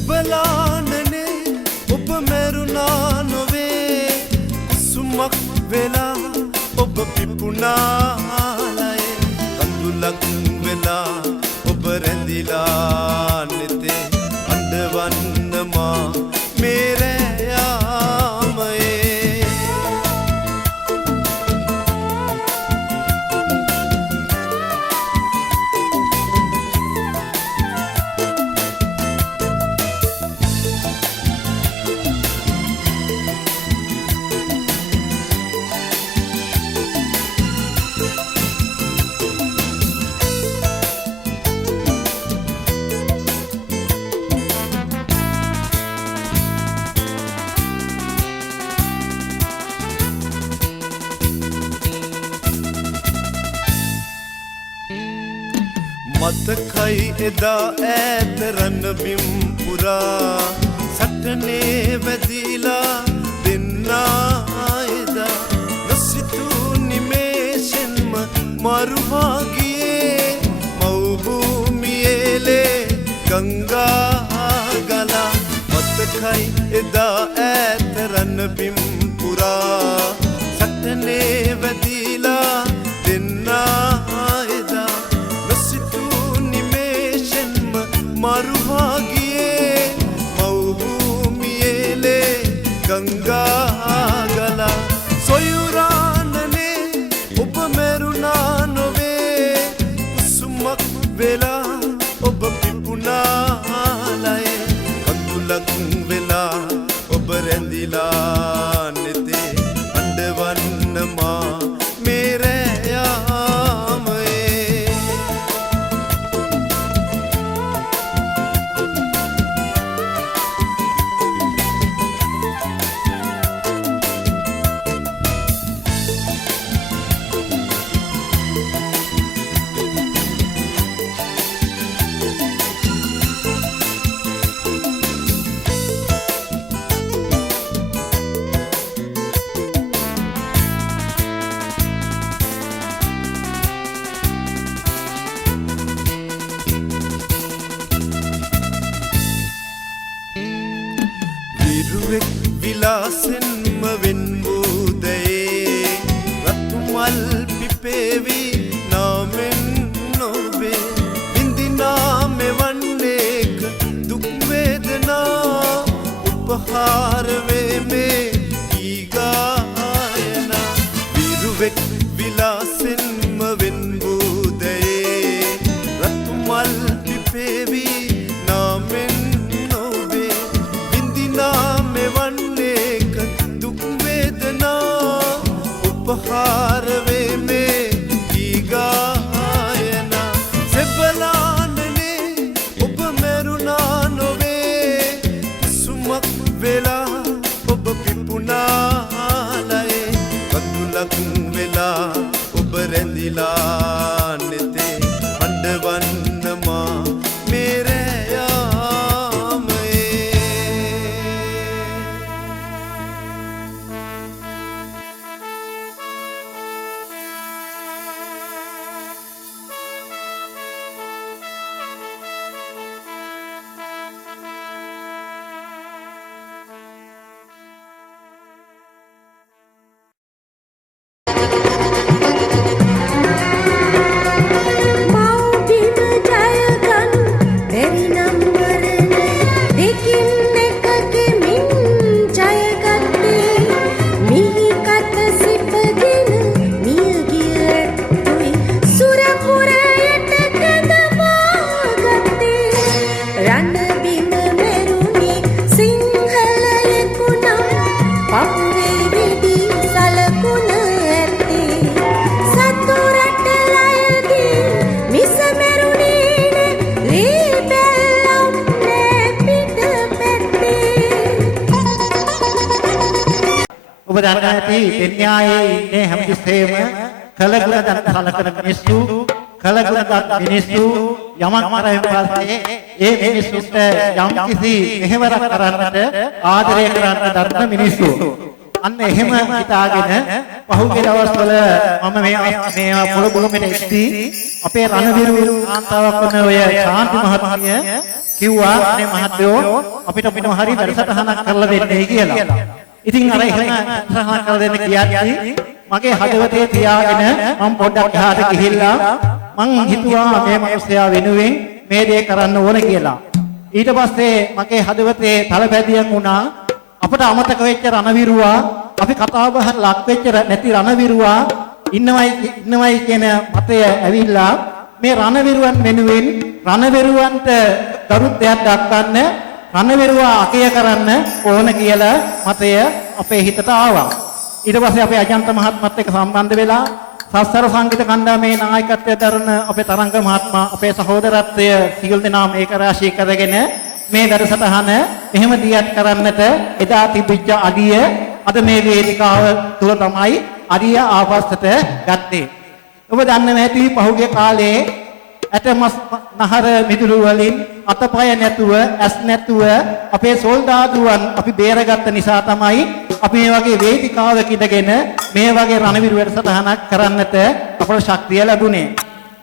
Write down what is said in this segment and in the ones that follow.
සෙබලානනේ ඔබ මරුණා නොවේ කුසුමක් වෙලා ඔබ පිපුණාලයේ කඳුලක් වෙලා ඔබ රැඳිලා නෙතේ අඬවන්න මා මේ රැයාමයේ මතකයි එදා ඈත රණබිම් පුරා සටනේ වැදිලා දෙන්නා එදා නොසිතූ නිමේෂෙන්ම මරුවා ගියේ මව්භූමියේලේ ගංගා ගලා මතකයි එදා ඈත රණබිම් පුරා සටනේ වැදිලා දෙන්නා එදා මරුවා ගියේ මව්භූමියේලේ ගංගා ගලා සොයුරානනේ ඔබ මරුණා නොවේ කුසුමක් වෙලා ඔබ පිපුණාලයේ කඳුලක් වෙලා ඔබ රැඳිලා නෙතේ අඬවන්න මා මේ රැයාමයේ විරුවෙක් විලාසෙන්ම වෙන්වූදයේ රතුමල් පිපේවි නාමෙන් නොවේ විඳිනා මෙවන්නේක දුක් වේදනා උපහාර වේ මේ ගීගායනා විරුවෙක් විලාසෙන්ම වෙන්වූදයේ රතුමල් පිපේවි නාමෙන් මෙවන්නේක දුක් වේදනා උපහාර වේ මේ ගීගායනා සෙබලානනේ ඔබ මරුණා නොවේ කුසුමක් වෙලා ඔබ පිපුණාලයේ කඳුලක් වෙලා ඔබ රැඳිලා නෙතේ අඬවන්න මා මේ ඔබ දන්නා ඇති පෙන්යායේ ඉන්නේ හැමතිස්සෙම කලගුණ දන් සලකන මිනිස්සු කලගුණ දන් මිනිස්සු යමක් කරගෙන පස්සේ ඒ මිනිස්සුන්ට යම් කිසි මෙහෙවරක් කරන්නට ආදරය කරන්න දන්න මිනිස්සු අන්න එහෙම හිතාගෙන පහුගිය දවස්වල මම මේ පොළොබුලමට එක්දී අපේ රණවිරු කාන්තාවක් වන ඔය ශාන්ති මහත්මිය කිව්වා මේ මහත්වෝ අපිට හරි වැඩසටහනක් කරලා දෙන්නයි කියලා. ඉතින් අර එහෙම වැඩසටහනක් කරලා දෙන්න කියද්දී මගේ හදවතේ තියාගෙන මම පොඩ්ඩක් එහාට ගිහිල්ලා මං හිතුවා මේ මිනිස්සයා වෙනුවෙන් මේ දේ කරන්න ඕන කියලා. ඊට පස්සේ මගේ හදවතේ තලපැදියක් වුණා. අපට අමතක වෙච්ච රණවිරුවා අපි කතා බහට ලක් වෙච්ච නැති රණවිරුවා ඉන්නවයි කියන මතය ඇවිල්ලා මේ රණවිරුවන් වෙනුවෙන් රණවිරුවන්ට ගරුත්වයක් දක්වන්න රණවිරුවා අකය කරන්න ඕන කියලා මතය අපේ හිතට ආවා. ඊට පස්සේ අපේ අජන්ත මහත්මත් එක්ක සම්බන්ධ වෙලා සස්සර සංගීත කණ්ඩායමේ නායකත්වය දරන අපේ තරංග මහත්මයා අපේ සහෝදරත්වය සියලු දෙනා මේක රාශී කරගෙන මේ වැඩසටහන මෙහෙම දියත් කරන්නට එදා තිබිච්ච අඩිය අද මේ වේදිකාව තුල තමයි අඩිය ආපස්සට ගත්තේ. ඔබ දන්නේ නැති පහුගිය කාලේ ඇටමස් නහර මිදුළු වලින් අතපය නැතුව ඇස් නැතුව අපේ සොල්දාදුවන් අපි බේරගත්ත නිසා තමයි අපි මේ වගේ වේදිකාවක ඉඳගෙන මේ වගේ රණවිරු වැඩසටහනක් කරන්නට අපට ශක්තිය ලැබුණේ.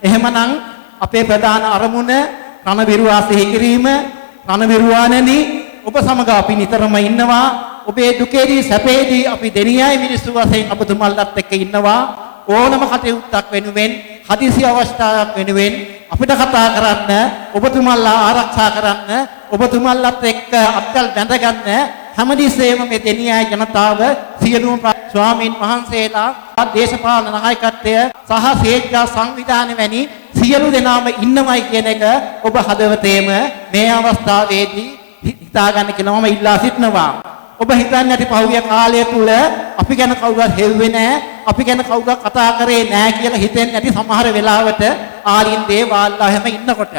එහෙමනම් අපේ ප්‍රධාන අරමුණ රණවිරුවා සිහි කිරීම රණවිරුවාණනි ඔබ සමග අපි නිතරම ඉන්නවා. ඔබේ දුකේදී සැපේදී අපි දෙනියයි මිනිස්සු වශයෙන් ඔබතුමල්ලත් එක්ක ඉන්නවා. ඕනම කටයුත්තක් වෙනුවෙන් හදිසි අවස්ථාවක් වෙනුවෙන් අපිට කතා කරන්න ඔබතුමල්ලා ආරක්ෂා කරන්න ඔබතුමල්ලත් එක්ක අත්කල් බැඳගන්න හැමදෙස්සෙම මේ දෙනියයි ජනතාව සියලුම ස්වාමීන් වහන්සේලා දේශපාලන නායකත්වය සහ සේජ්ජා සංවිධානය වැනි සියලු දෙනාම ඉන්නමයි කියන එක ඔබ හදවතේම මේ අවස්ථාවේදී හිතාගන්න කියලාම ඉල්ලා සිටිනවා. ඔබ හිතන්නේ නැති පහුගිය කාලය තුල අපි ගැන කවුරුත් හෙව්වේ නැහැ, අපි ගැන කවුරුත් කතා කරේ නැහැ කියලා හිතෙන්නේ නැති සමහර වෙලාවට ආලින්දේ වාල්ලා හැම ඉන්නකොට.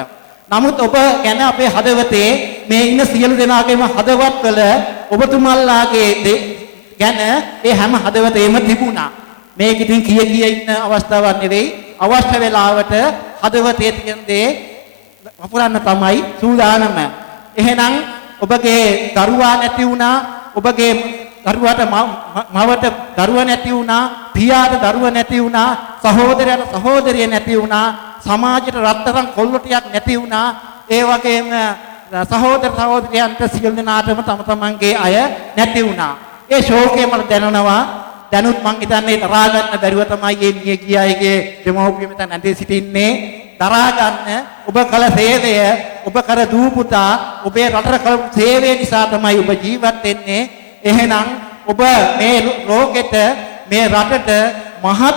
නමුත් ඔබ ගැන අපේ හදවතේ මේ ඉන්න සියලු දෙනාගේම හදවත්වල ඔබතුමල්ලාගේ ගැන ඒ හැම හදවතේම තිබුණා. මේක ඉතින් කිය ඉන්න අවස්ථාවක් නෙවෙයි. අවශ්‍ය වෙලාවට හදවතේ තියෙන දේ වපුරන්න තමයි සූදානම. එහෙනම් ඔබගේ දරුවා නැති වුණා, ඔබගේ දරුවාට මවට දරුවා නැති වුණා, පියාට දරුවා නැති වුණා, සහෝදරයාට සහෝදරිය නැති වුණා, සමාජයට රත්තරන් කොල්ලොටියක් නැති වුණා. ඒ වගේම සහෝදර සහෝදරියන්ට සියලු දෙනාටම තම තමන්ගේ අය නැති වුණා. ඒ ශෝකය මට දැනෙනවා. දැනුත් මං හිතන්නේ දරා ගන්න බැරුව තමයි මේ මිය ගිය අයගේ දෙමව්පිය මෙතන ඇඳේ සිටින්නේ. දරා ගන්න ඔබ කළ සේවය, ඔබ කර දූ පුතා, ඔබේ රටට කළ සේවය නිසා තමයි ඔබ ජීවත් වෙන්නේ. එහෙනම් ඔබ මේ ලෝකෙට මේ රටට මහත්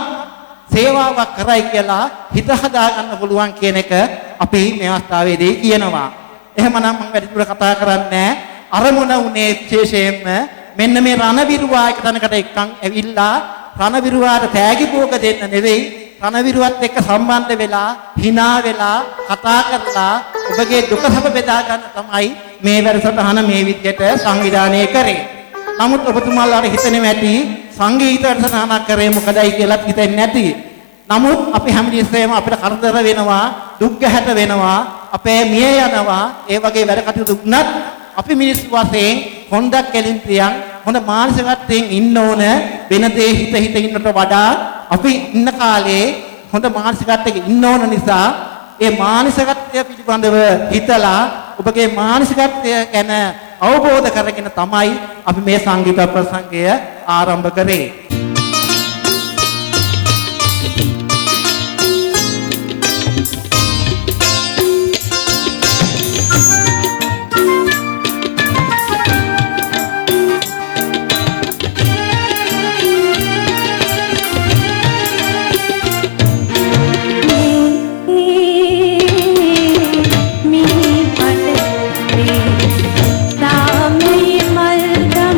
සේවාවක් කරයි කියලා හිත හදා ගන්න පුළුවන් කියන එක අපි මේ අවස්ථාවේදී කියනවා. එහෙමනම් මම වැඩිපුර කතා කරන්නේ අරමුණ උනේ විශේෂයෙන්ම මෙන්න මේ රණවිරුවා එක තැනකට එක්කන් ඇවිල්ලා රණවිරුවාට තෑගි භෝග දෙන්න නෙවෙයි, රණවිරුවත් එක්ක සම්බන්ධ වෙලා hina වෙලා කතා කරලා ඔබගේ දුක සැප බෙදා ගන්න තමයි මේ වැඩසටහන මේ විදිහට සංවිධානය කරේ. නමුත් ඔබතුමාලාට හිතෙන්නේ නැති සංගීත වැඩසටහනක් කරේ මොකදයි කියලා හිතෙන්නේ නැති. නමුත් අපි හැමදෙස්සෙම අපිට කරදර වෙනවා, දුක් ගැහැට වෙනවා, අපේ මිය යනවා. ඒ වගේ වැඩ කටයුතු වුණත් අපි මිනිස්සු වශයෙන් හොඳක් කෙලින්තියන් හොඳ මානසිකත්වයෙන් ඉන්න ඕන. වෙන දේ හිත ඉන්නට වඩා අපි ඉන්න කාලේ හොඳ මානසිකත්වයක ඉන්න ඕන නිසා ඒ මානසිකත්වය පිළිබඳව හිතලා ඔබගේ මානසිකත්වය ගැන අවබෝධ කරගෙන තමයි අපි මේ සංගීත ප්‍රසංගය ආරම්භ කරේ. Saami maldam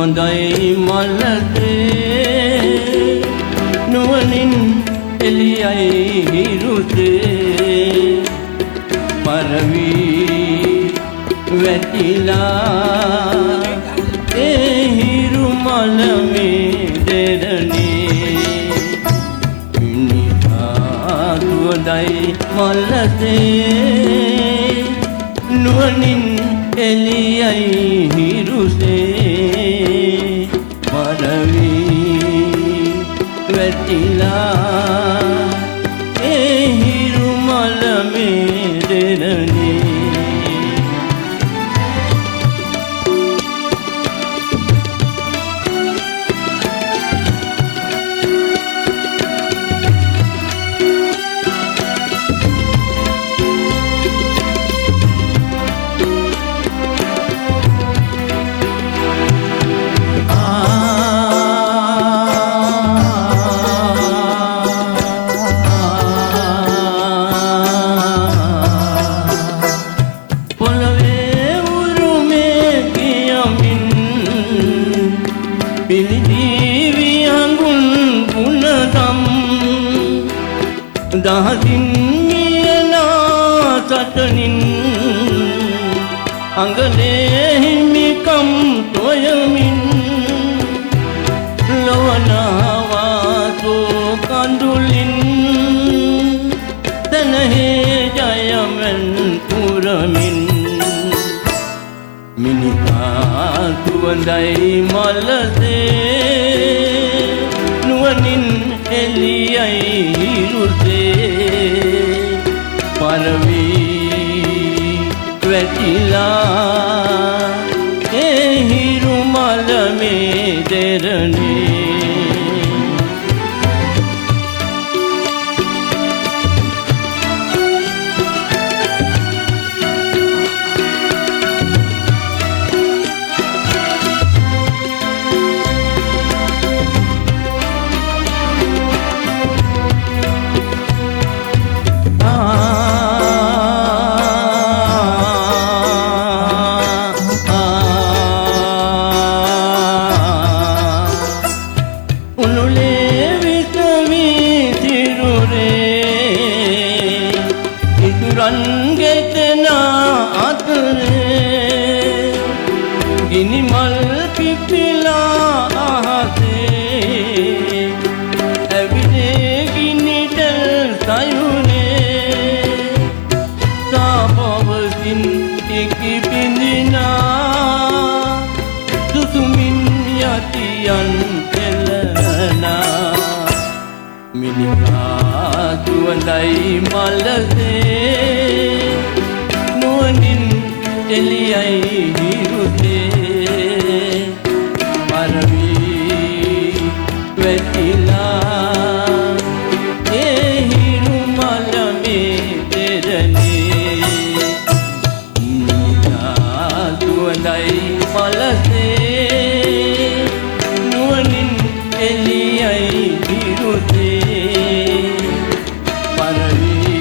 සුවඳයි මලසේ නුවණින් එළියයි හිරුසේ පරවි වැටිලා ඒ හිරු මල මේ දෙරණේ මිනිහා සුවඳයි මලසේ නුවණින් එළියයි හිරුසේ පරවි වැටිලා ඒ හිරු මල මේ දෙරණේ දහසින් මියනා සටනින් අඟලේ හිමිකම් තොයමින් ලොවනවාසෝ කඳුලින් තනහේ ජයමෙන් පුරමින් මිනිහා සුවඳයි මලසේ නුවණින් එළියයි පරවි වැටිලා ඒ හිරු මල මේ දෙරණේ ගිනිමල් පිපිලා අහසේ ඇවිලේ ගිනිතෙල් සයුනේ සාපවසින් එකි බිඳිනා සුසුමින් යතියන් පෙළනා මිනිහා සුවඳයි මලසේ නුවණින් එළියයි හිරුසේ පරවි වැටිලා ඒ හිරු මල මේ දෙරණේ මිනිහා සුවඳයි මලසේ නුවණින් එළියයි හිරුසේ පරවි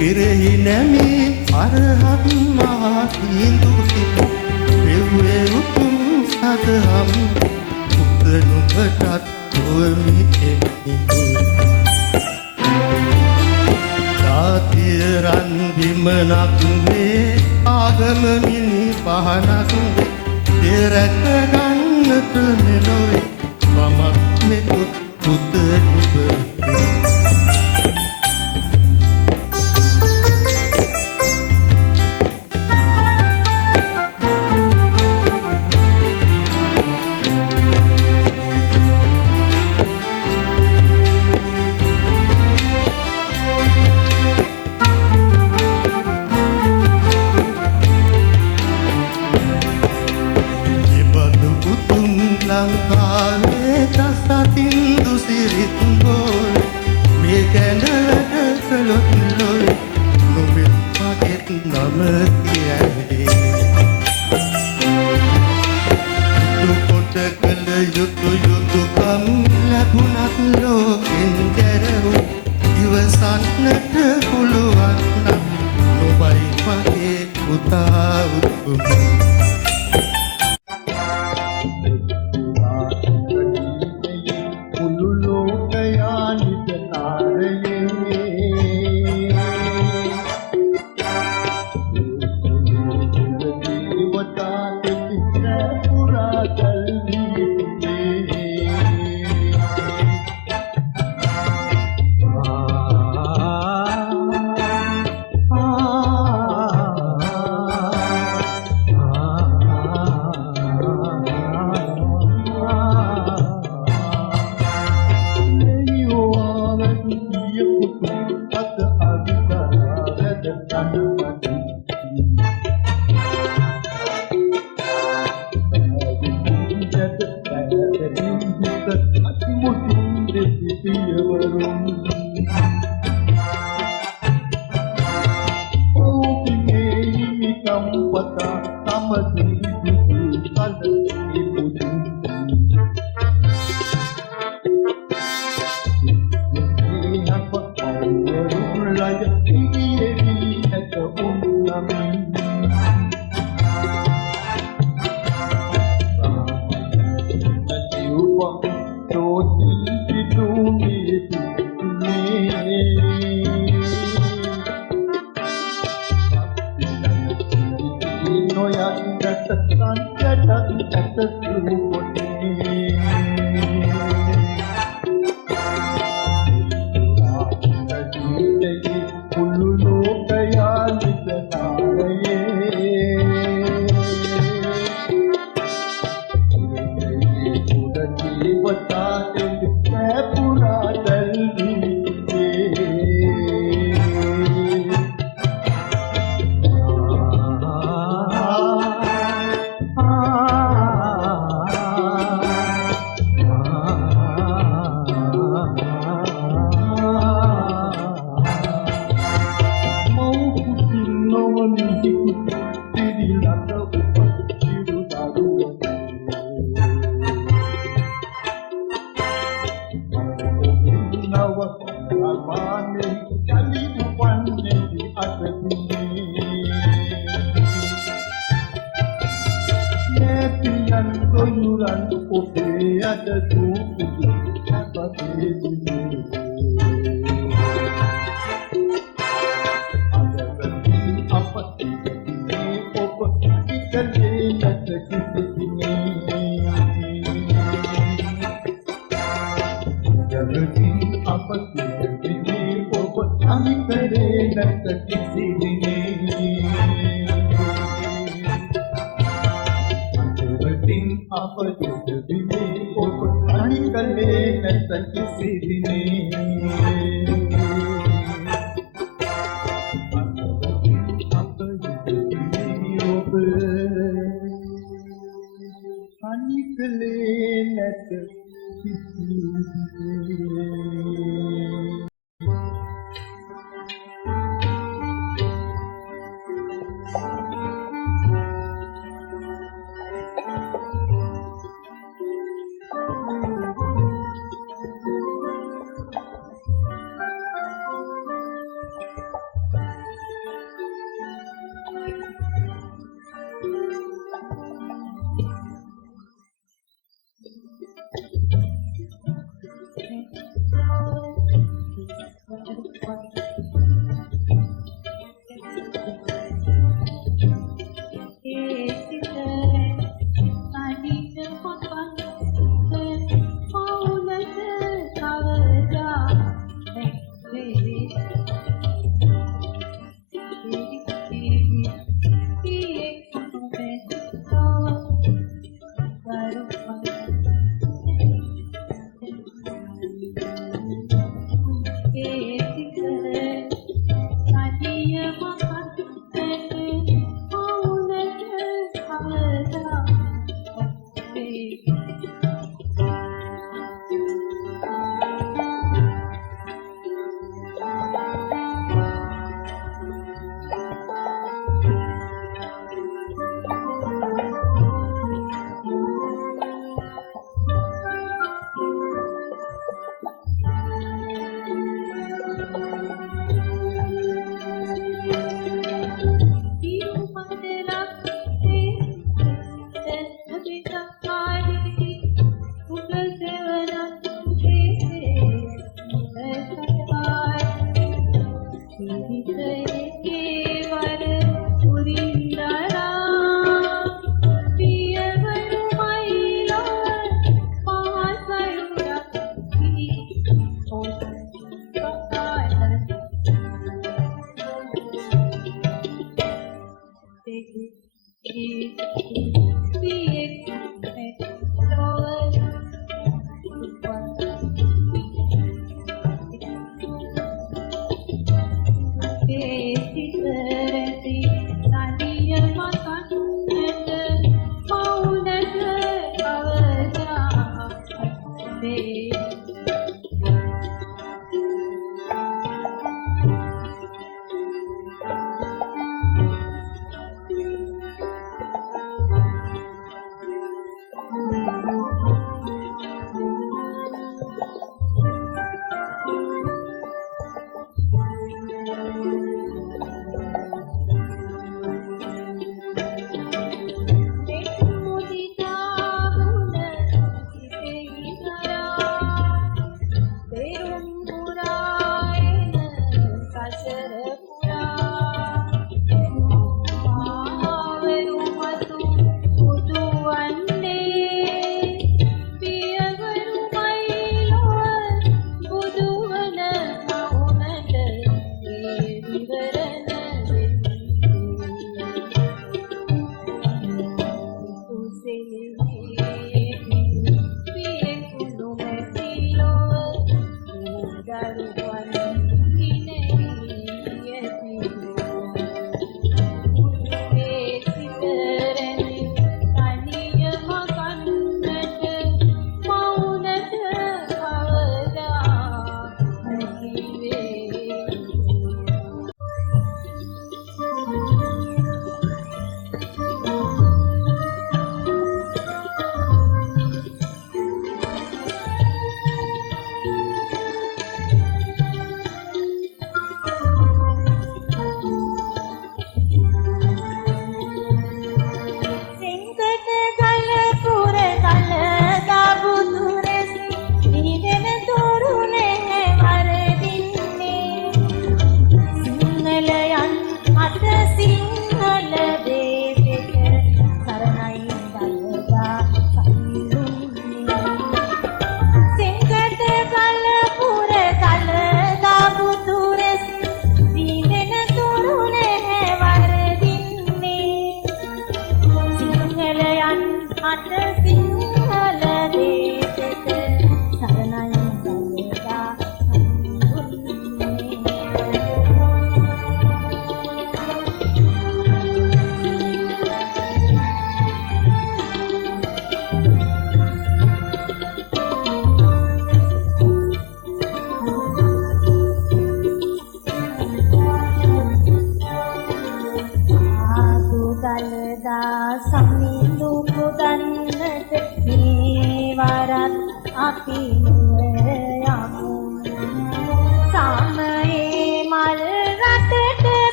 කෙරෙහි නැමි අරහත් මහා තීන්දුසිත පෙව්වේ උතුම් සදහම් පුත නුඹටත් දුවමි එමි දාතිය රන් බිමනක් වේ ආගම මිනි පහනක් වේ දෙරක ගන්නට මෙලොවේ මමක් මෙකුත් පුත නුඹ ලංකාවේ තසතින් දුසිරිත් බෝල් මේ ගැන වැඩ කළොත් ලොයි නොබෙත් මගෙත් නම කියන්නේ දුකොට කළ යුතුකම් ලැබුණත් ලෝකෙන් දැරවු ඉවසන්නට පුළුවන් නම් නොබයි මගේ පුතා උතුම්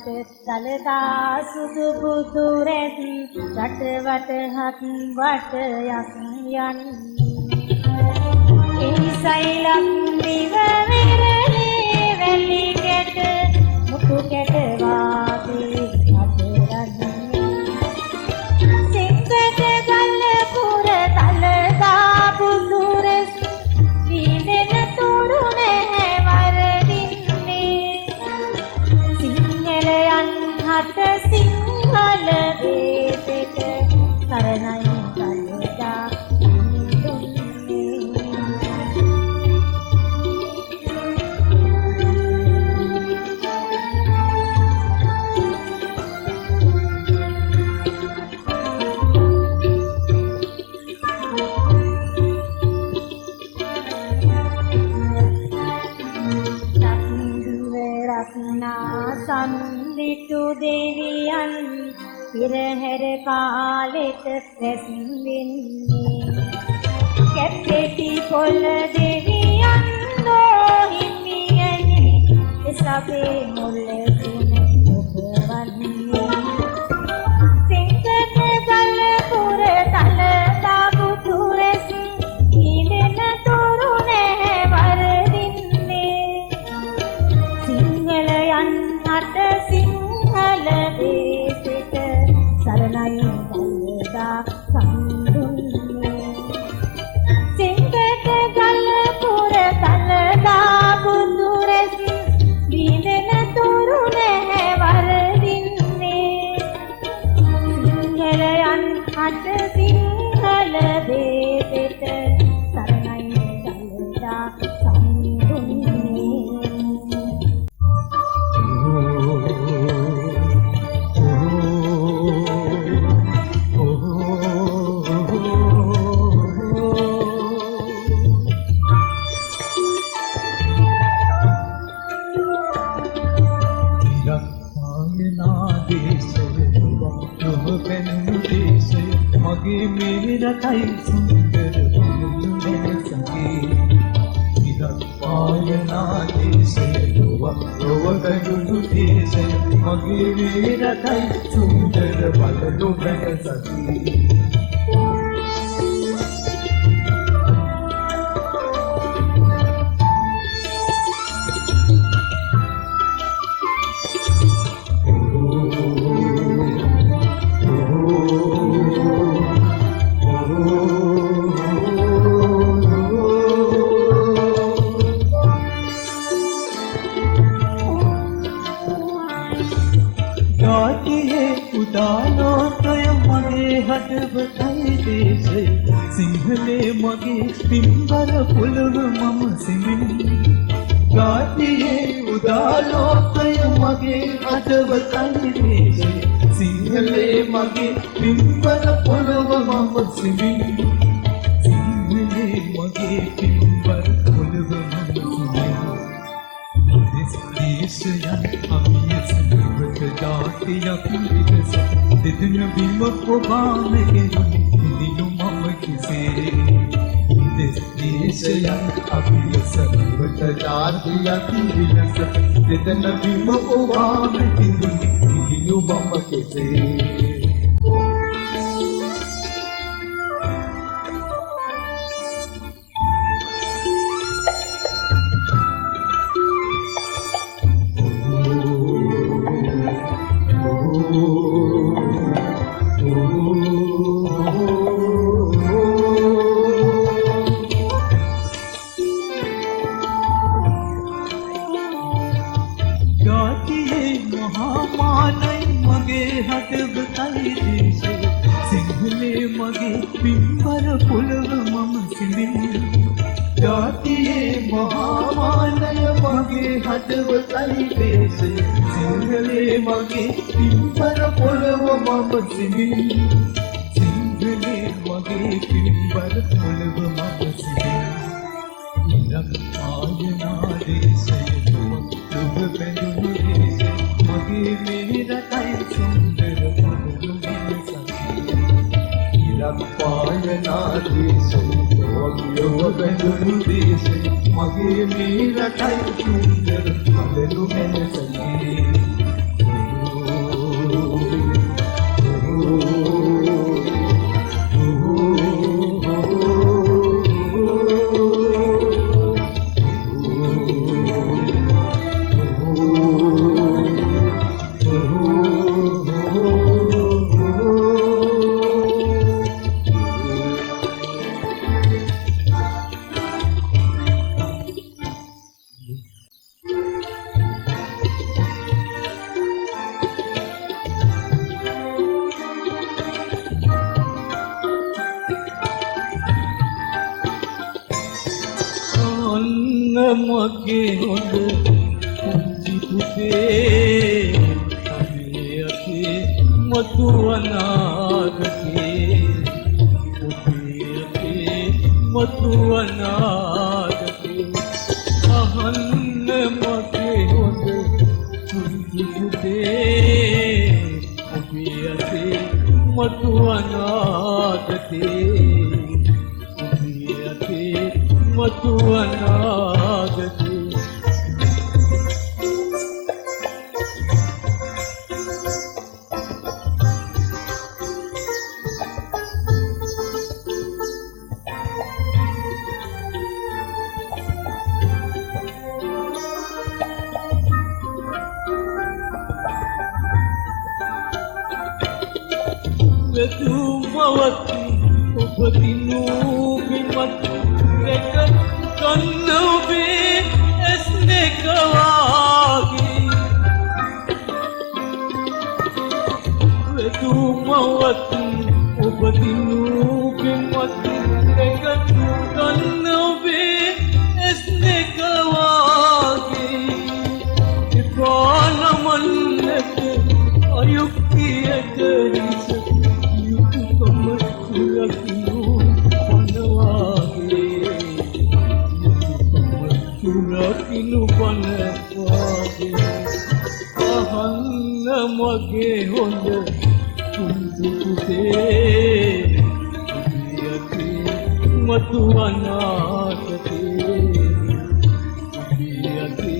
වට දලදා සුදු බුදු රැස් රට වටහත් වටයක් යන්නේ එනිසයිලක් දිව වෙරළේ වැලි කැට මුතු කැට වාගේ අතරන්නේ සිංගට ගල පුර දලදා බුදු රැස් දීනෙන තුරු නැහැ වරදින්නේ සිංහලයන් හට සිංහල දේශෙට සරණයි කල්දා සම්දිටු දෙවියන් පිරහැර කාලෙට රැස්වෙන්නේ කැප්පෙටි පොළ දෙවියන් දෝහිමියනි එසබේ මුල්ලෙසින ඔබවන්නේ සිංකට ගල පුර තලදා බුදු රැස් ඉනෙන තුරු නැහැ වරදින්නේ සිංහලයන් හට සිංහල දේශෙට සරණයි කල්දා සම්දුන්නේ සිංකට ගල පුර තලදා බුදු රැස් දීනෙන තුරු නැහැ වරදින්නේ සිංහලයන් හට සිංහල දේශෙට සරණයි කල්දා සම්දුන්නේ මගේ මේ රටයි සුන්දර වුණේ සංගේ ඉදක් පායනා දේශය ලොවකඩුණු දේශය මගේ මේ රටයි සුන්දර බලු බැන සකී සිංහලේ මගේ පින්බර පුලව මම සිමින් ගාතියේ උදාලෝකය මගේ හදවතයි දේශය සිංහලේ මගේ පින්බර පුලව මම සිමින් සිංහලේ මගේ පින්බර පුලව මම සිමින් දේශයන් අමිය සිංහලට ජාතියක් විදස දෙදෙන බිම ඔබාමගෙන දිනු මම කිසේ දේශයන් අපිය සමීපට ජාතියක් විලස දෙදෙන බිම ඔබාමගෙන දිනු මම කිසේ සිංහලේ මගේ පින්බර පොළව මම සිඳින් ජාතියේ මහාමානය මගේ හදවතයි දේශය සිංහලේ මගේ පින්බර පොළව මම සිඳින් සිංහලේ මගේ පින්බර පොළව මම සිඳින් ඉලක් ආයනා දේශය ලොව බැඳුණු දේශය මගේ මේ රටයි සුන්දර පොළොව පායනා දේශය ලොව බැඳුණු දේශය මගේ මේ රටයි සුන්දර පොළොව මගේ හොඳ පුංචි පුතේ අපේ අතේ මතු අනාගතේ අපේ අතේ මතු අනාගතේ අහන්න මගේ හොඳ පුංචි පුතේ අපේ අතේ මතු අනාගතේ අපේ අතේ මතු අනාගතේ වෙතුමවති ඔබදිනු බිමත් දෙක කන්න ඔබේ ඇස් දෙක වාගේ වෙතුමවති ඔබදිනු බිමත් දෙක කන්න ඔබේ ඇස් දෙක වාගේ ඉපානමන්නට අයුක්තිය කරිස Chulakinu panwage ahanna mage honda kundu putee abiyati matu anagate abiyati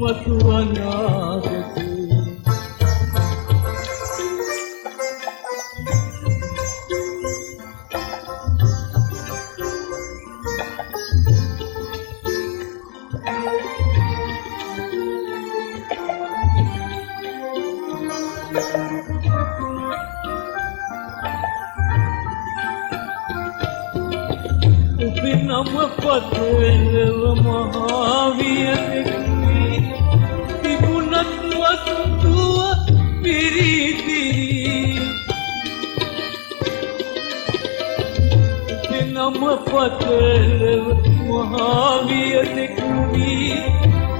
matu anagate Nam patel mahaviyanekni tibunat wastuwa piriti Nam patel mahaviyanekni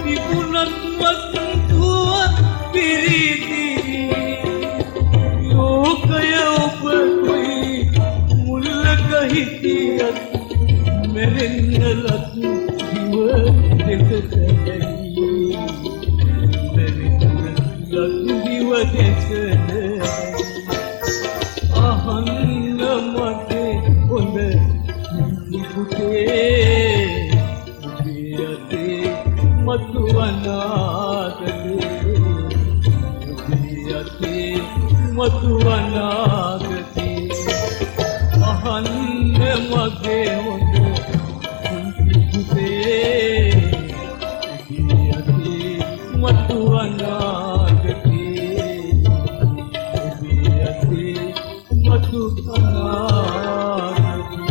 tibunat wastuwa piriti lokaya upakoi mulla kahitiyat Merengalat jiwa dekatani Merengalat jiwa dekatani Ahanna mage honda putee abiyate matu anagate abiyate matu anagate Ahanna mage honda matu anagate abiyate matu anagate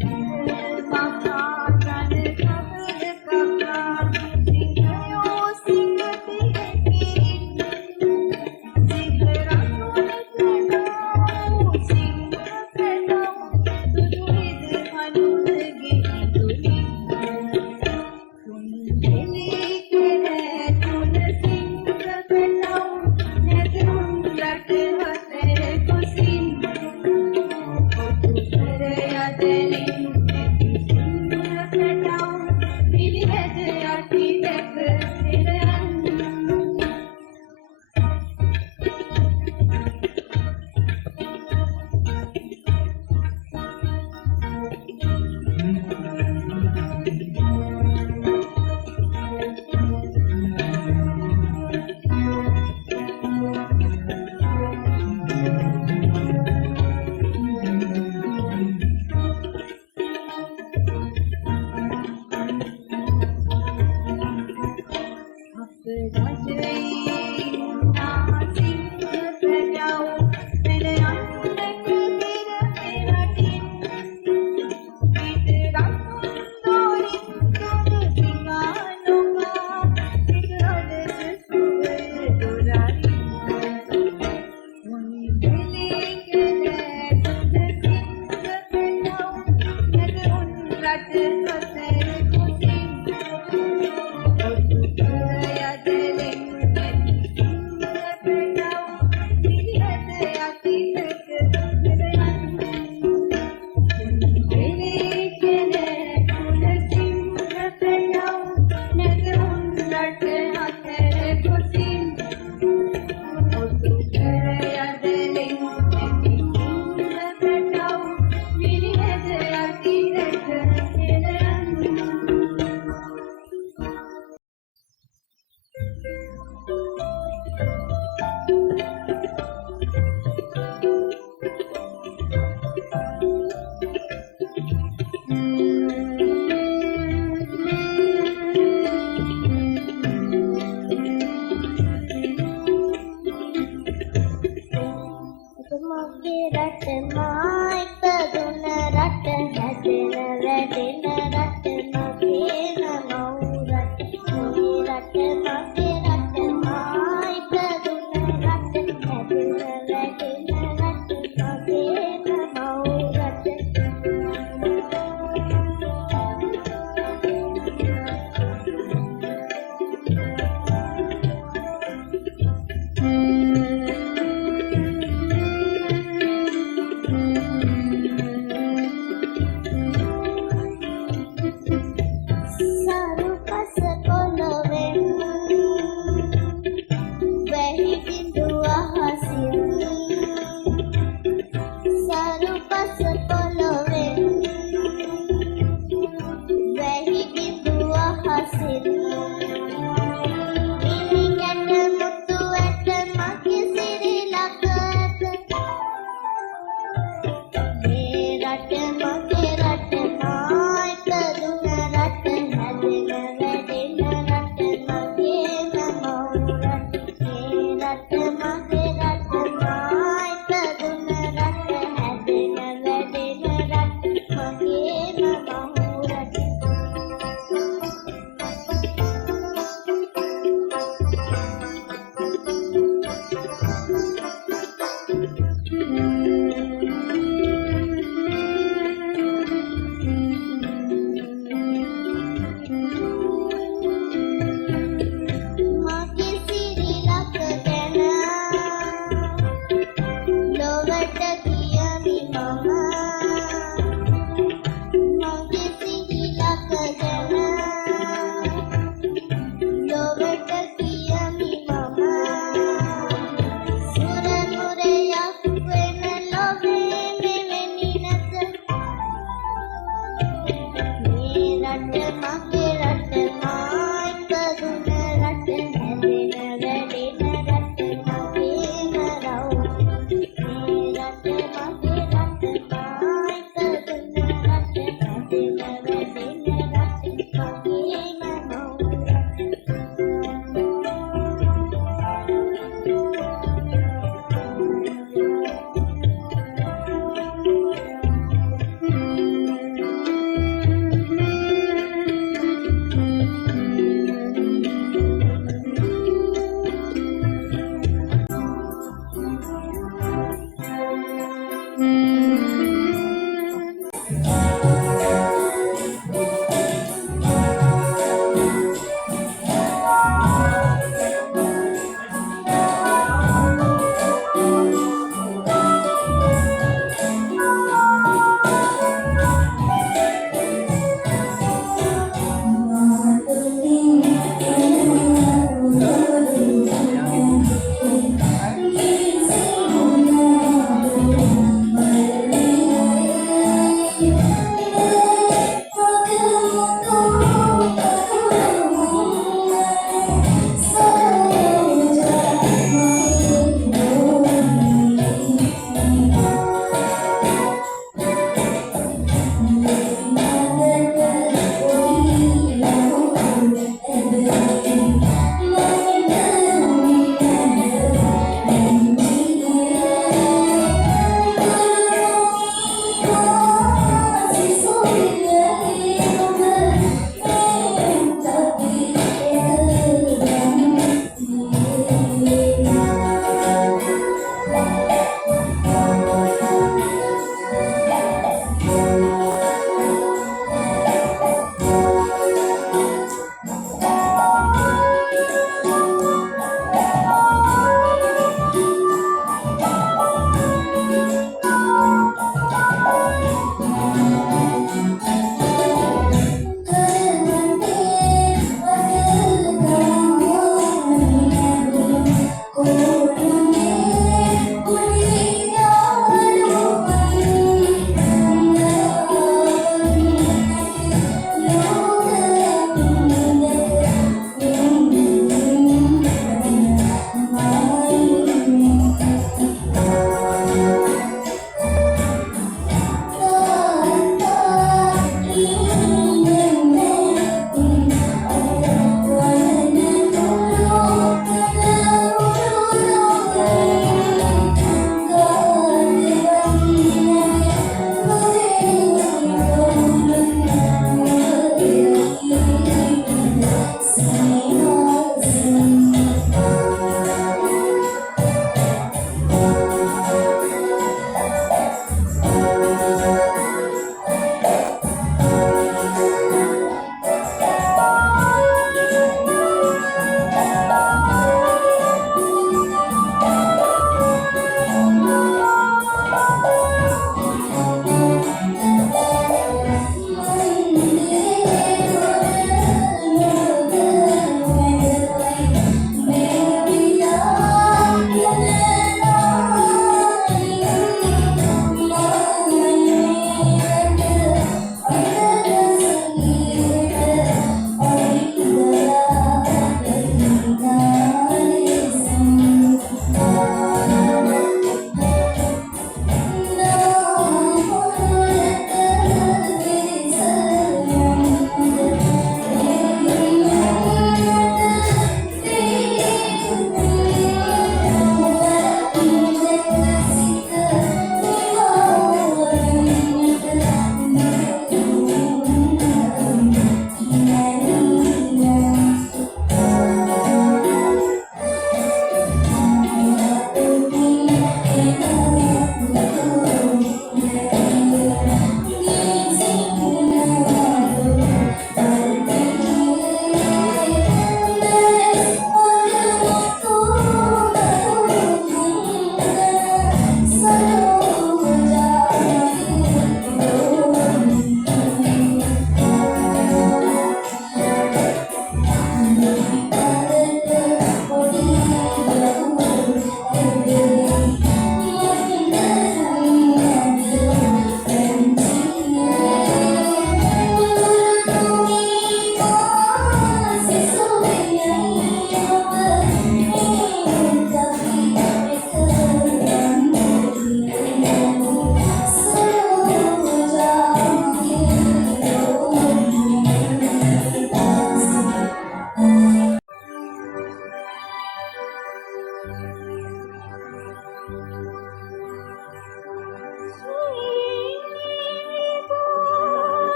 Thank you.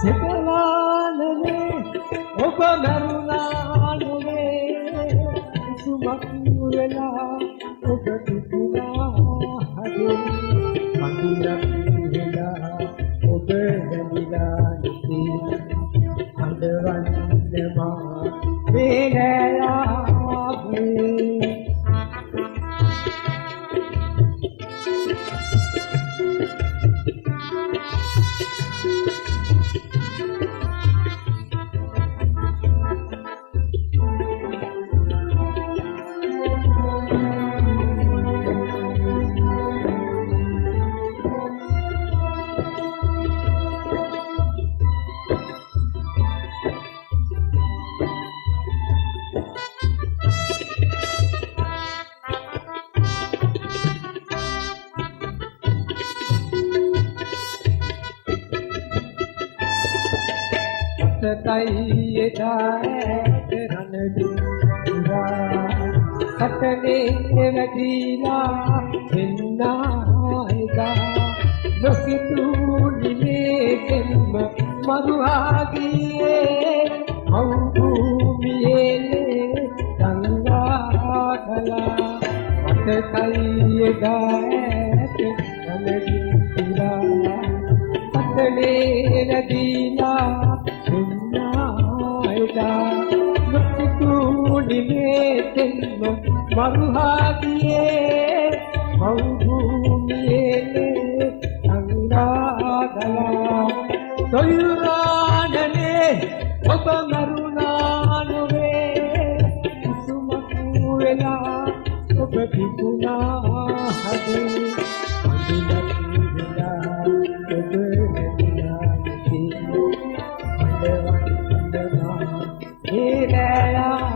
සෙබලානනේ ඔබ මරුණා නොවේ සුමක් වෙලා ඔබ දුකුණා හදේ මඳුරක් වෙලා ඔබ දැනිලා නැති අඬවන්නවා වේලාවේ සතයි එදාට රණදුරා සතනේ වැඩිලා වෙන්නා එදා නොසිතුුනේ දෙම්ම මරුහාගියේ මව්භූමියේ ගංගාකලා සතයි එදාට රණදුරා සතනේ වැඩිලා මරුහාදියේ මව්භූමියේ ගංගාදලා සොයුරානනේ ඔබ මරුණා නොවේ සුමක් වෙලා ඔබ පිපුණා හදේ අඳිනක් වෙලා ඔබ නැතිලා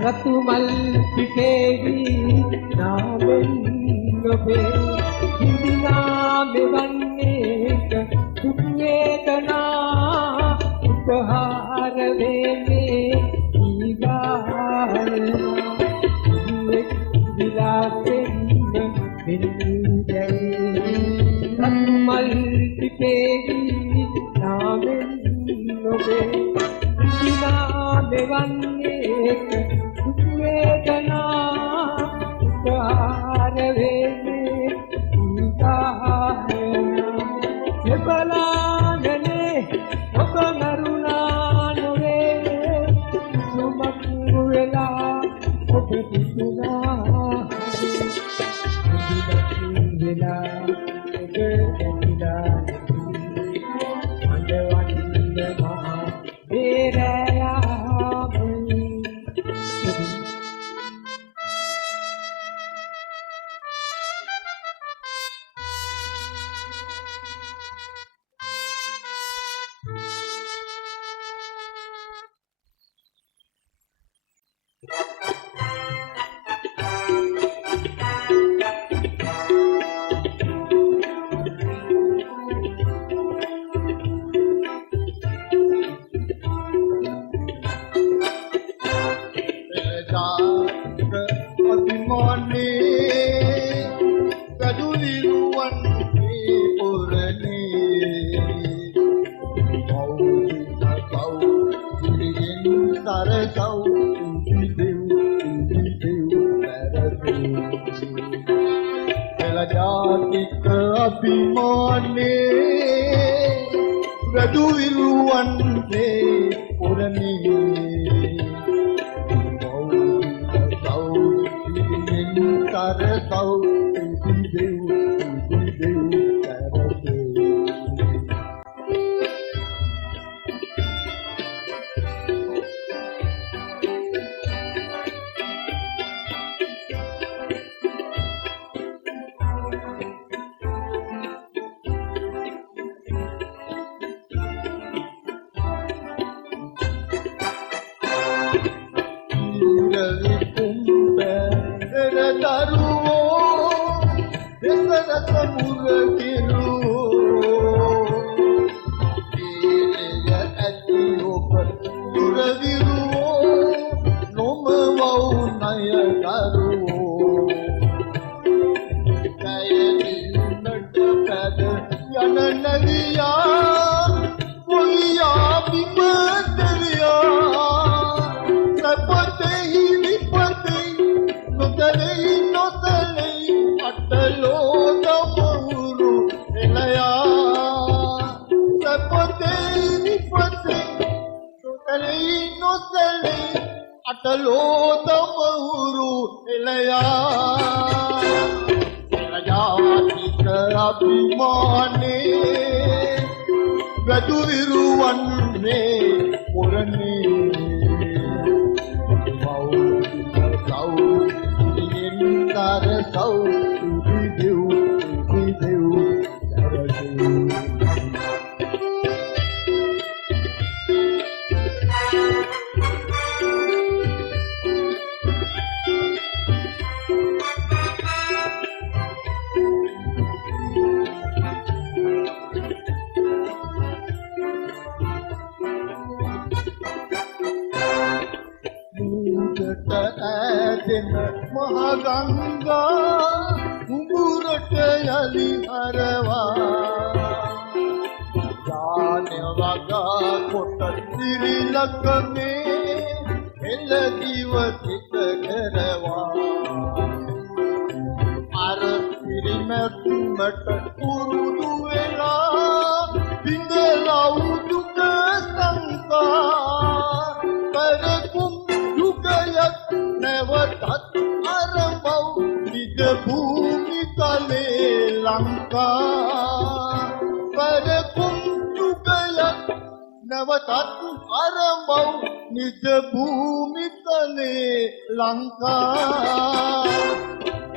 රතු මල් පිටේවි නාමෙන් ඔබේ හිඳිනා මෙවන්නේක දුක්වේදනා උපහාර වේමේ ඊගාලනා විලාසෙන් බින්දේ රතු මල් පිටේවි නාමෙන් ඔබේ හිඳිනා මෙවන්නේක वेदना उपहार वेमे सेबलानने ඔබ මරුණා නොවේ සුමක් වෙලා ඔබ පිටුනා වෙලා ඔබ දැකිලා අඬවන්න මහා වේරයා දරුවෝ දෙසරස මුර කිරුවෝ ඒලය ඇති ඔබ දුරවිරුවෝ නොම වව් නය දරුවෝ කයදින්නට පැද යන නවියා කොයියා බිමදවියා සපතෙහි විපතෙහි නොදලෙහි නොසලෙහි අටලෝ දමහුරු එලයා සපතෙහි විපතෙහි නොදලෙහි නොසලෙහි අටලෝ දමහුරු එලයා ජාතික අභිමානේ වැදු විරුවන්නේ පුරන්නේ මහගංගා උඹුරට යලි හරවා ජාන වගා කොට සිරිලකනේ එළදිව සිත කරවා අර පිරිමැත්මට උරුදු වෙලා පිඟලව් දුක සංකා කරකුම් දුකයක් නැවතත් අරඹව් නිද භූමි තලේ ලංකා කරකුම් දුකයක් නැවතත් අරඹව් නිද භූමි තලේ ලංකා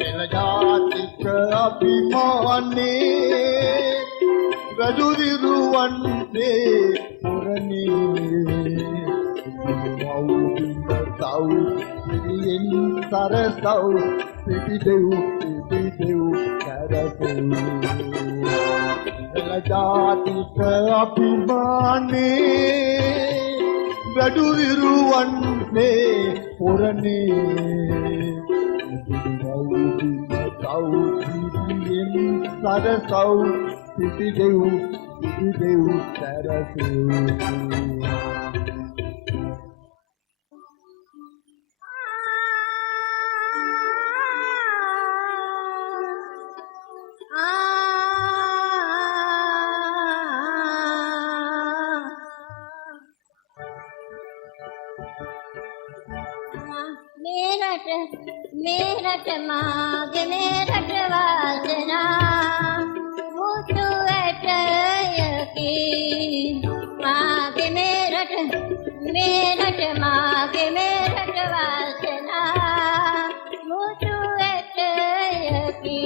එල ජාතික අභිමානේ වැදු විරුවන්නේ පුරනේ සිරියෙන් සරසව් පිටිදෙව් කරසෙව් එල ජාතික අභිමානේ වැදු විරුවන්නේ පුරනේ සිරියෙන් සරසව් පිටිදෙව් කරසෙව් मेरठ मागे मेरठ वासना मुझु की मागे मेरठ मागे मेरठ वासना मुझु की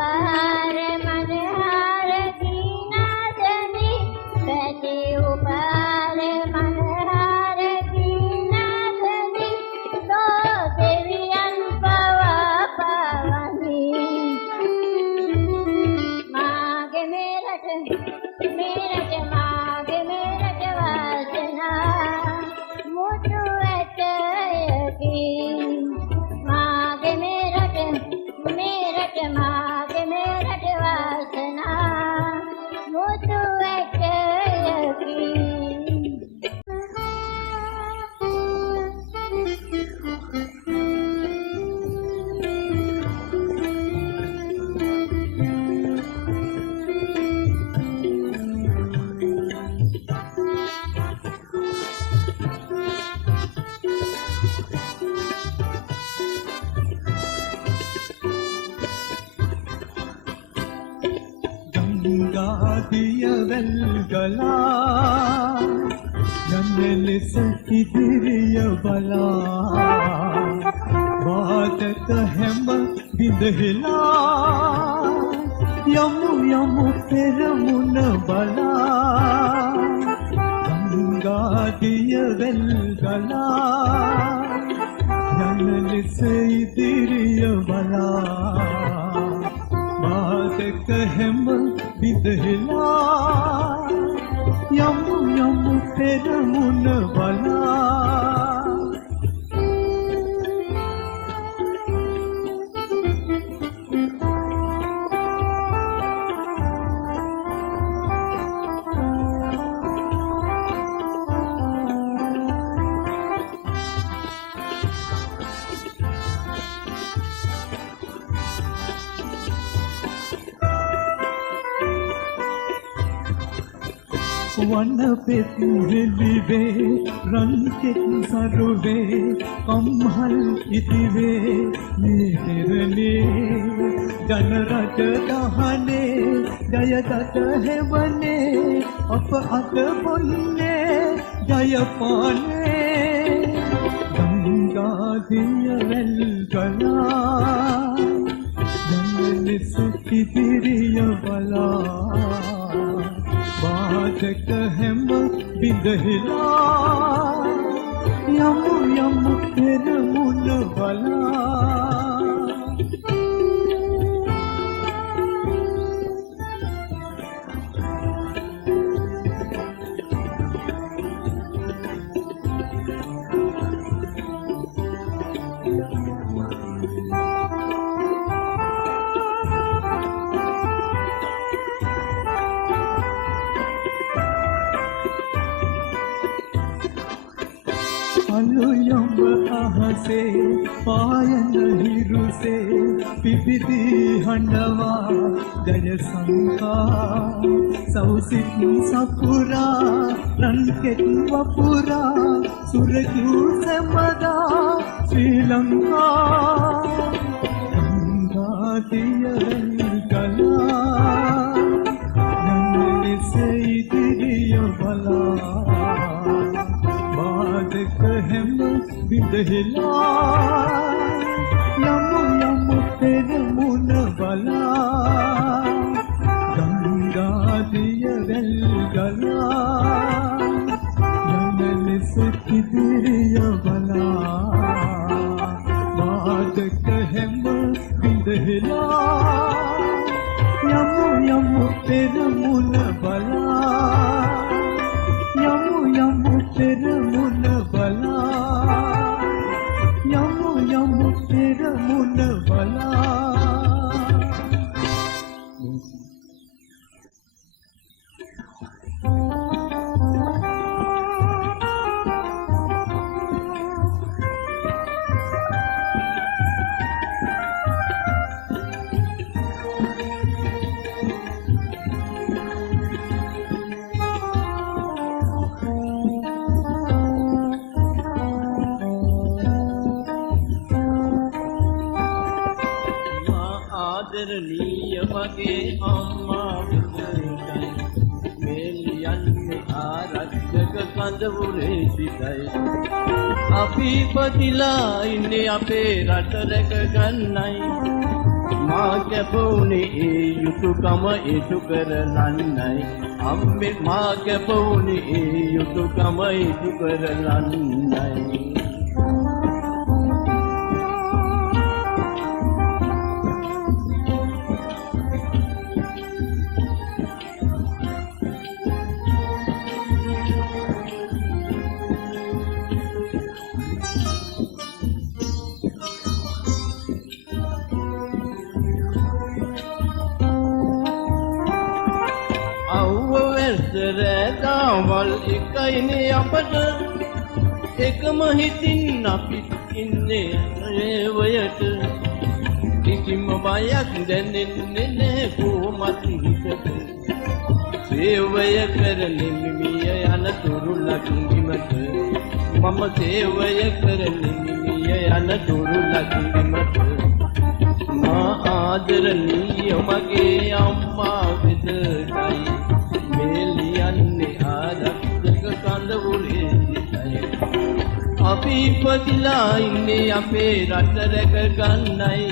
උපහාර මනහාර කීනාදනි පැති උපහාර මනහාර කීනාදනි තෝ දෙවියන් පවා පවනි මාගේ මෙරට මාගේ මෙරට වාසනා මුතු ඇටයකි මාගේ මෙරට මාගේ මෙරට වාසනා මුතු ඇටයකි ගංගාදිය වැල්ගලා යන්නේ ලෙස ඉදිරිය බලා වාදක හැම බිඳහිලා යමු යමු පෙරමුණ බලා ගංගාදිය වැල්ගලා යන්නේ ලෙස ඉදිරිය බලා වාදක හැම බිඳහිලා යමු යමු පෙරමුණ බලා වන පෙත්හෙලිවේ රන්කෙත් සරුවේ කම්හල් ඉතිවේ මේ පෙරනේ ජනරජ දහනේ ජයදත හෙවනේ අප අත බොන්නේ ජයපානේ ගංගාදිය වැල්ගලා ජනලෙස ඉදිරිය බලා වාදක හැම බිඳහිලා යමු යමු පෙරමුණ බලා අලුයඹ අහසේ පායන හිරුසේ පිපිදි හඬවා ජය සංකා සෞසිත් සපුරා රන්කෙත් වපුරා සුරජු සමදා ශ්‍රී ලංකා ගංගාදිය ගලා යන්නලෙස ඉදිරිය බලා වාදක හැම බිඳහිලා යමු යමු පෙරමුණ බලා ගංගාදිය වැල්ගලා යන්නලෙස ඉදිරිය බලා වාදක හැම බිඳහිලා යමු යමු පෙරමුණ බලා යමු යමු පෙරමුණ බලා යමු යමු පෙරමුණ බලා ආදරණීය මගේ අම්මා පුතයි මෙලියන්නේ ආරක්ෂක කඳවුරේ සිටයි අපි පතිලා ඉන්නේ අපේ රට රැක ගන්නයි මා කැපුනේ ඒ යුතුයකම ඉටු කරලන්නයි අම්මේ මා කැපුනේ ඒ යුතුයකම ඉටු කරලන්නයි රැදාවල් එකයිනේ අපට එකම හිතින් අපි ඉන්නේ රේවයට කිසිම බයක් දැනෙන්නේ නැහැ කොහොමත් හිතට සේවය කරන්නේ මිය යන තුරු ලකින්දිමට මම සේවය කරන්නේ මිය යන තුරු ලකින්දිමට මා ආදරණීය මගේ අම්මා වෙතයි අපි ඉපදිලා ඉන්නේ අපේ රට රැක ගන්නයි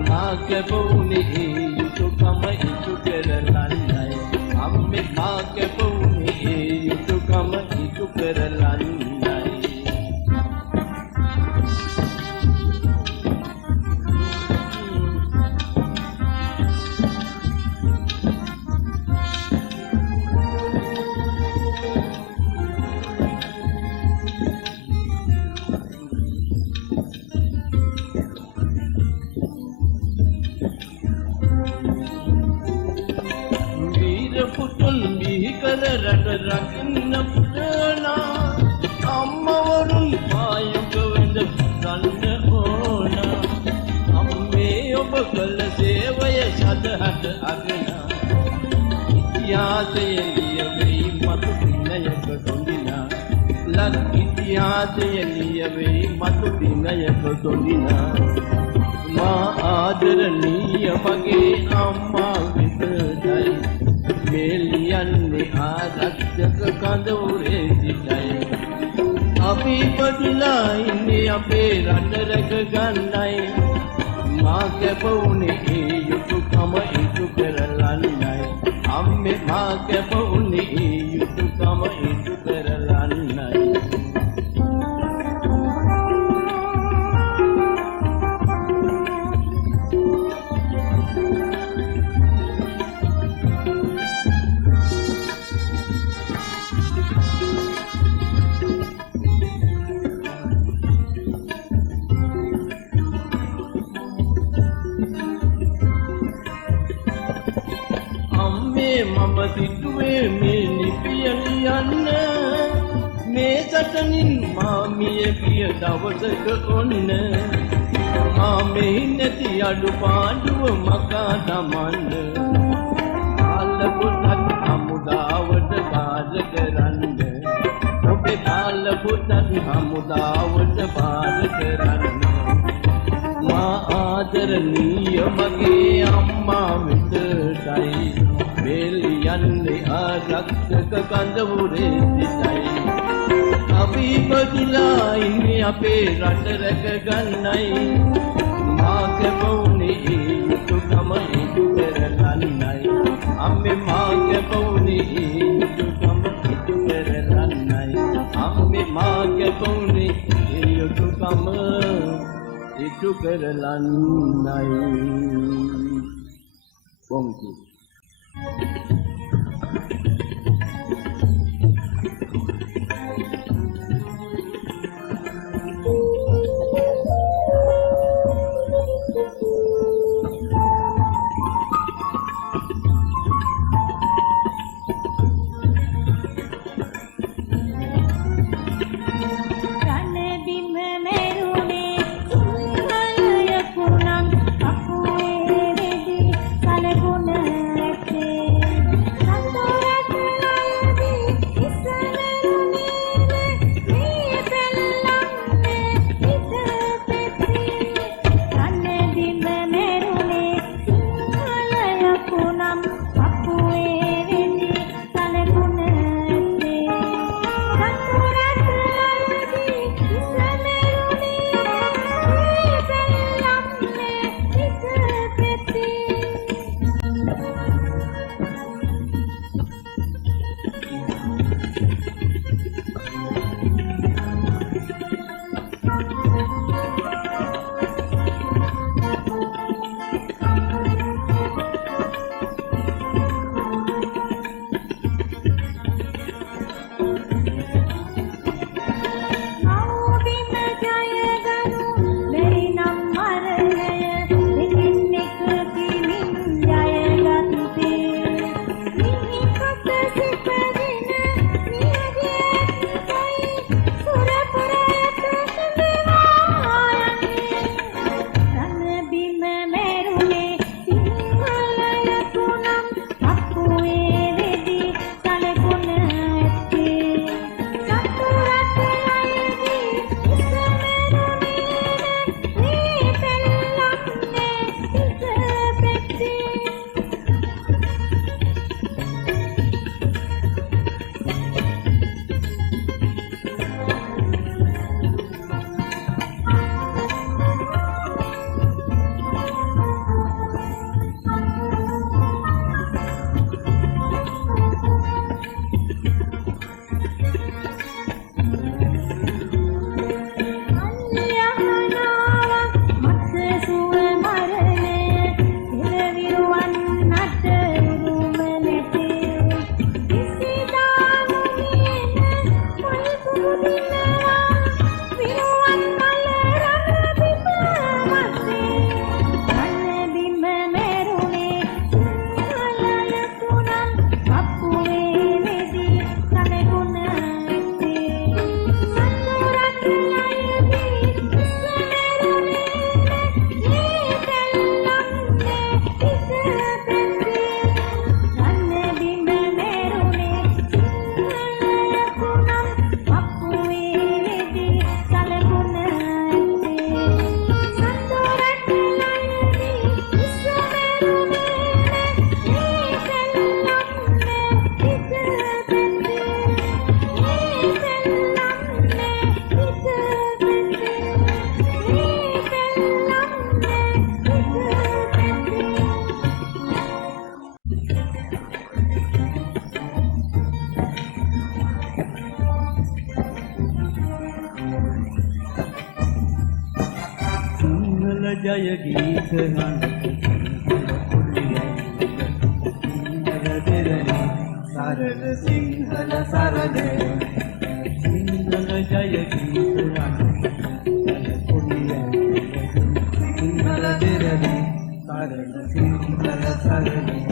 මා කැපුනේ ඒ යුතුයකම ඉටු කරලන්නයි අම්මේ මා කැපුනේ ඒ යුතුයකම ඉටු කරලන්නයි රට රකින්න පුතනා අම්මවරුන් පායක වෙඳ ගන්න ඕන අම්මේ ඔබ කළ සේවය සදහට අගනා ඉතිහාසයේ ලියවෙයි මතු දිනයක දොඳිනා ලක් ඉතිහාසයේ ලියවෙයි මතු දිනයක දොඳිනා මා ආදරණීය මගේ අම්මා විතරයි මෙලියන්නේ ආරක්ෂක කඳවුරේ සිටයි අපි ඉපදිලා ඉන්නේ අපේ රට රැක ගන්නයි මා කැපුනේ ඒ යුතුයකම ඉටු කරලන්නයි අම්මේ මා කැපුනේ ඒ යුතුයකම ඉටු කරලන්නයි මම සිටුවේ මේ ලිපිය ලියන්න මේ සටනින් මාමිය ගිය දවසක ඔන්න මා මෙහි නැති අඩුපාඩුව මකා දමන්න කාලපොතත් හමුදාවට බාර කරන්න ඔබේ කාලපොතත් හමුදාවට බාර කරන්න මා ආදරණීය මගේ අම්මා වෙතයි මෙලියන්නේ ආරක්ෂක කඳවුරේ සිටයි අපි ඉපදිලා ඉන්නේ අපේ රට රැක ගන්නයි මා කැපුනේ ඒ යුතුයකම ඉටු කරලන්නයි අම්මේ මා කැපුනේ ඒ යුතුයකම ඉටු කරලන්නයි අම්මේ මා කැපුනේ ඒ යුතුයකම ඉටු කරලන්නයි බොම්කි Guna ජය ගීත හඬ සරල සිංහල සරල සිංහල ජය ගීත හඬ සිංහල දෙරණ සරල සිංහල සරල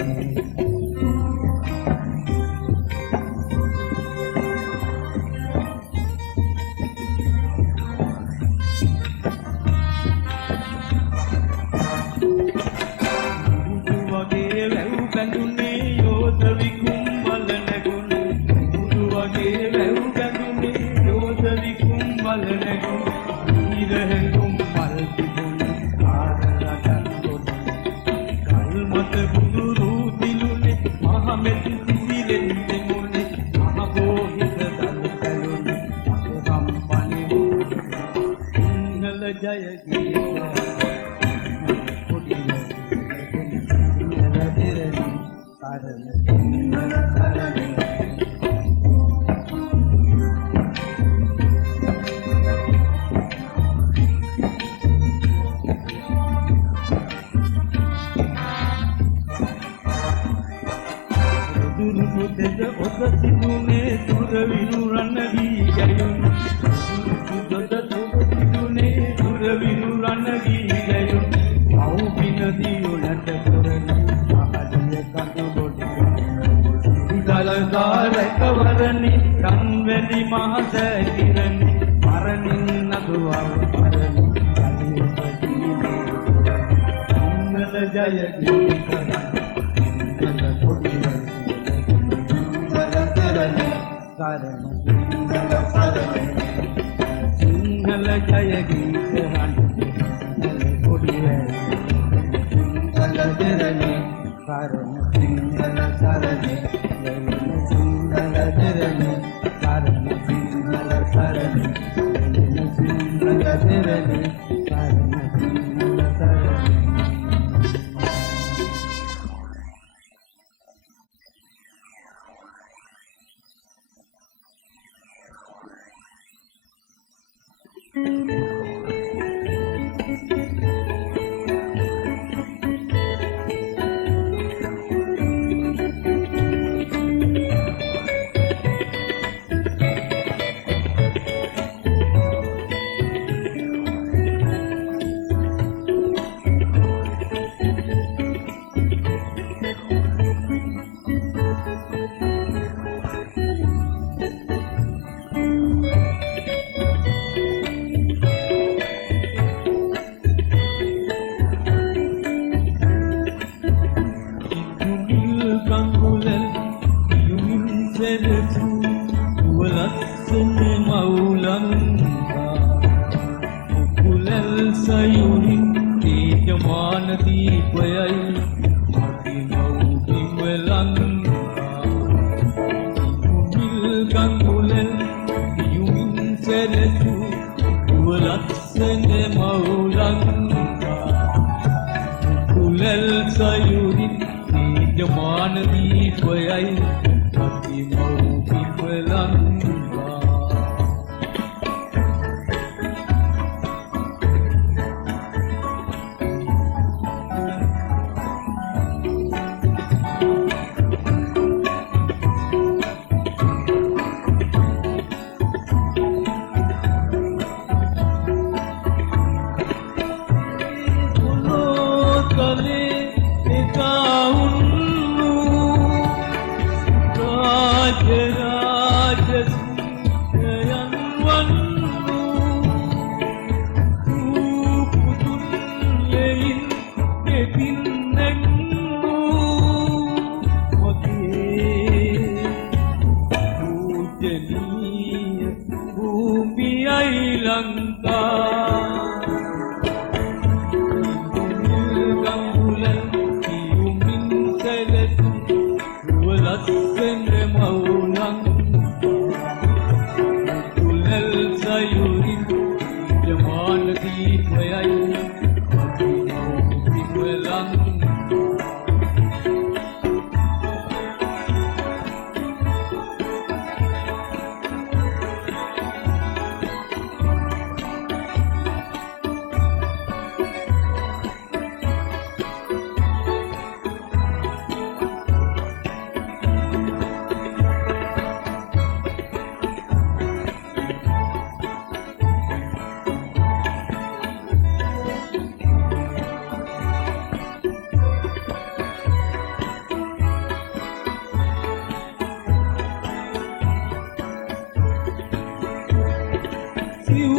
සිව්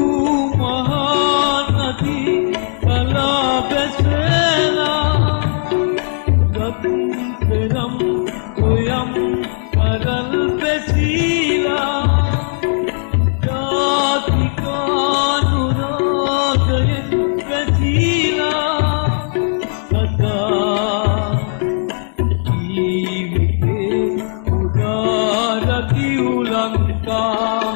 මහා නදී කලා බැසලා ගත් පෙරම් ඔයම් කරල් බැසීලා ජාතිකානුරාගයෙන් බැසීලා සදා ජීවිතේ උදාරති උලංකා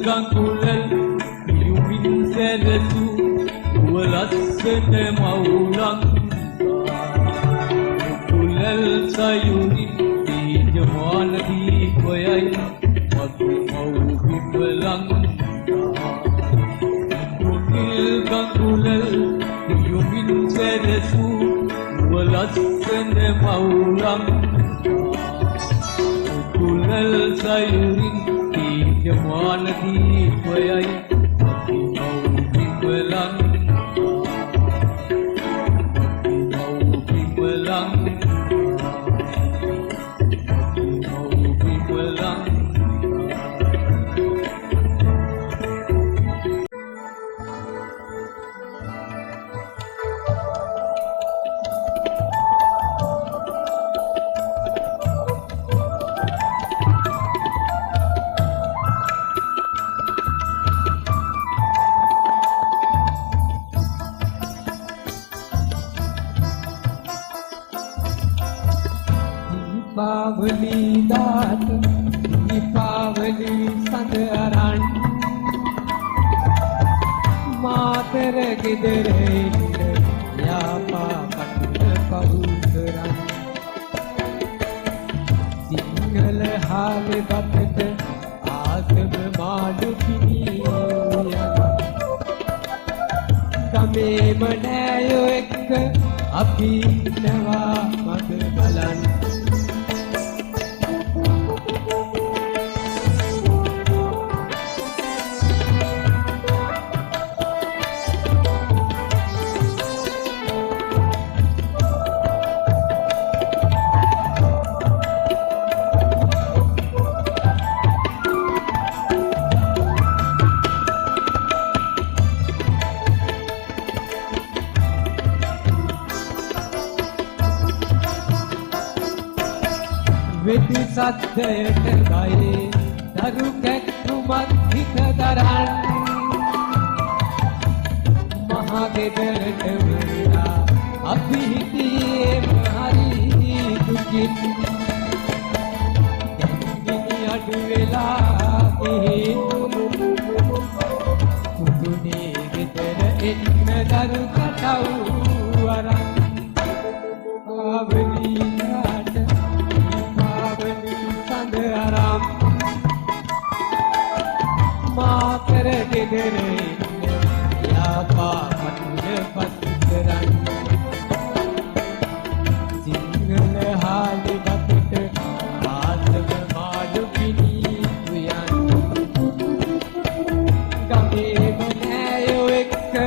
ගංගුලල් යුමින් සැරසු වලස්සන මවුලංකා කුලල් සයුනි තීජමාන දීපයයි මතු මවු විපලංකා කුනිල් ගංගුලල් යුමින් සැරසු වලස්සන මවුලංකා කුලල් සයුනි තීජමාන දීපයයි මතු මවු දීපාවලි දාට දීපාවලි සඳ අරන් මාතර ගෙදර ඉන්න යාපා කටුට පහු කරන් සිංහල හාලේ බතට ආසම මාළු පිනියන ගමේම නෑයෝ එක්ක අපි ඉන්නවා මග බලන්න වෙදි සද්දයට ගයේ දරු කැක්කුමක් හිත දරන් මහා ගෙදරට වෙලා අපි හිටියේ හරි දුකින් ගිනි අඩු වෙලා ගිහින් කුඩුනේ ගෙදර එන්න දරු කටව් වරන් ආවලි මාතර ගෙදර ඉන්න යාපා කටුට පසු කරන් සිංහල හාලි බතට ආසම මාළු පිණී උයන් ගමේම නෑයෝ එක්ක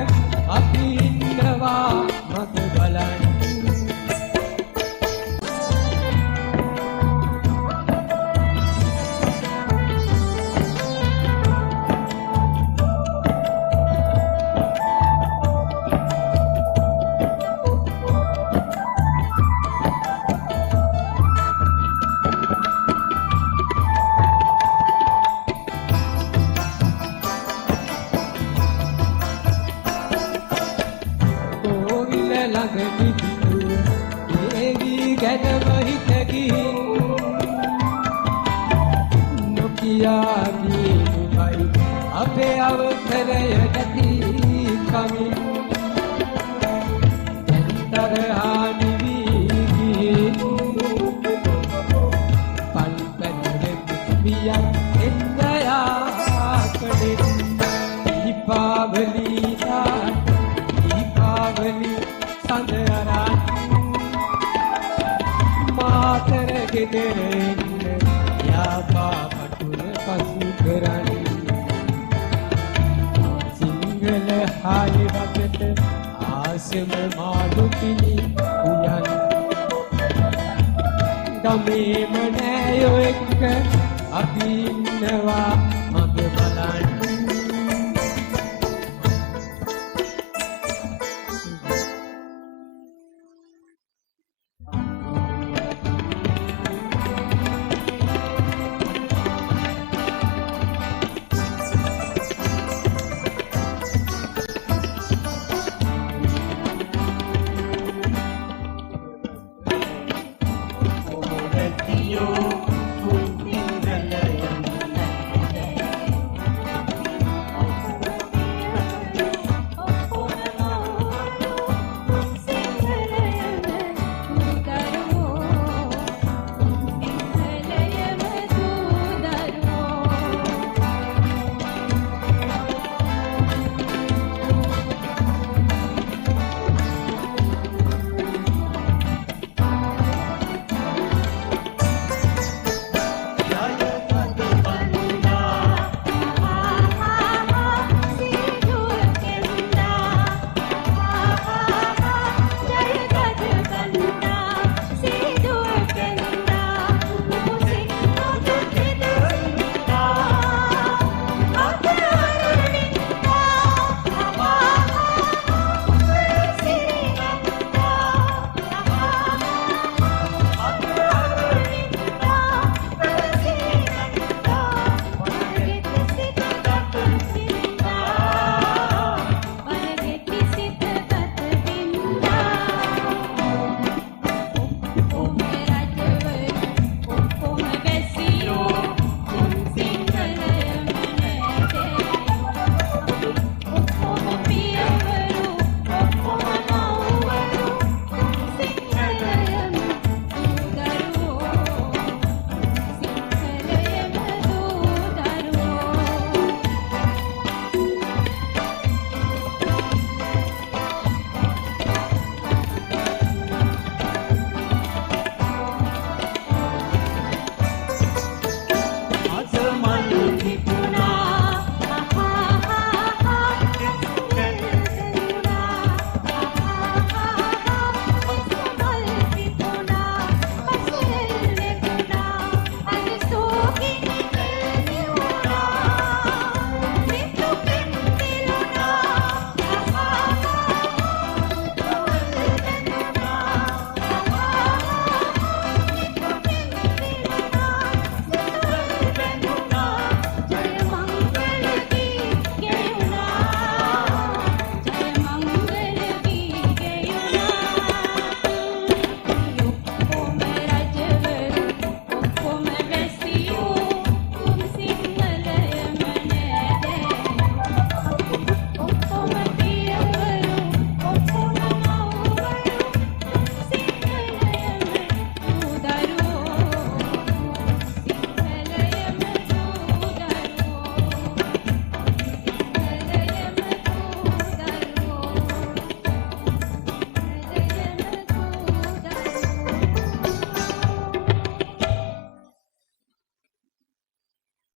අපි ඉන්නවා මග බලන් අපේ අවසරය නැති කමින් තරහානි වී පල්පැන්නේ පියා එන්නයා කඩෙන් දීපාවලි සඳ අරන් මාතර ගෙදර ඉන්න යාපා කටුල පසු කරන් හාලි වකට ආසම මාළු පිණි උයන් ගමේම නෑයෝ එක්ක අපි ඉන්නවා මග බලන්න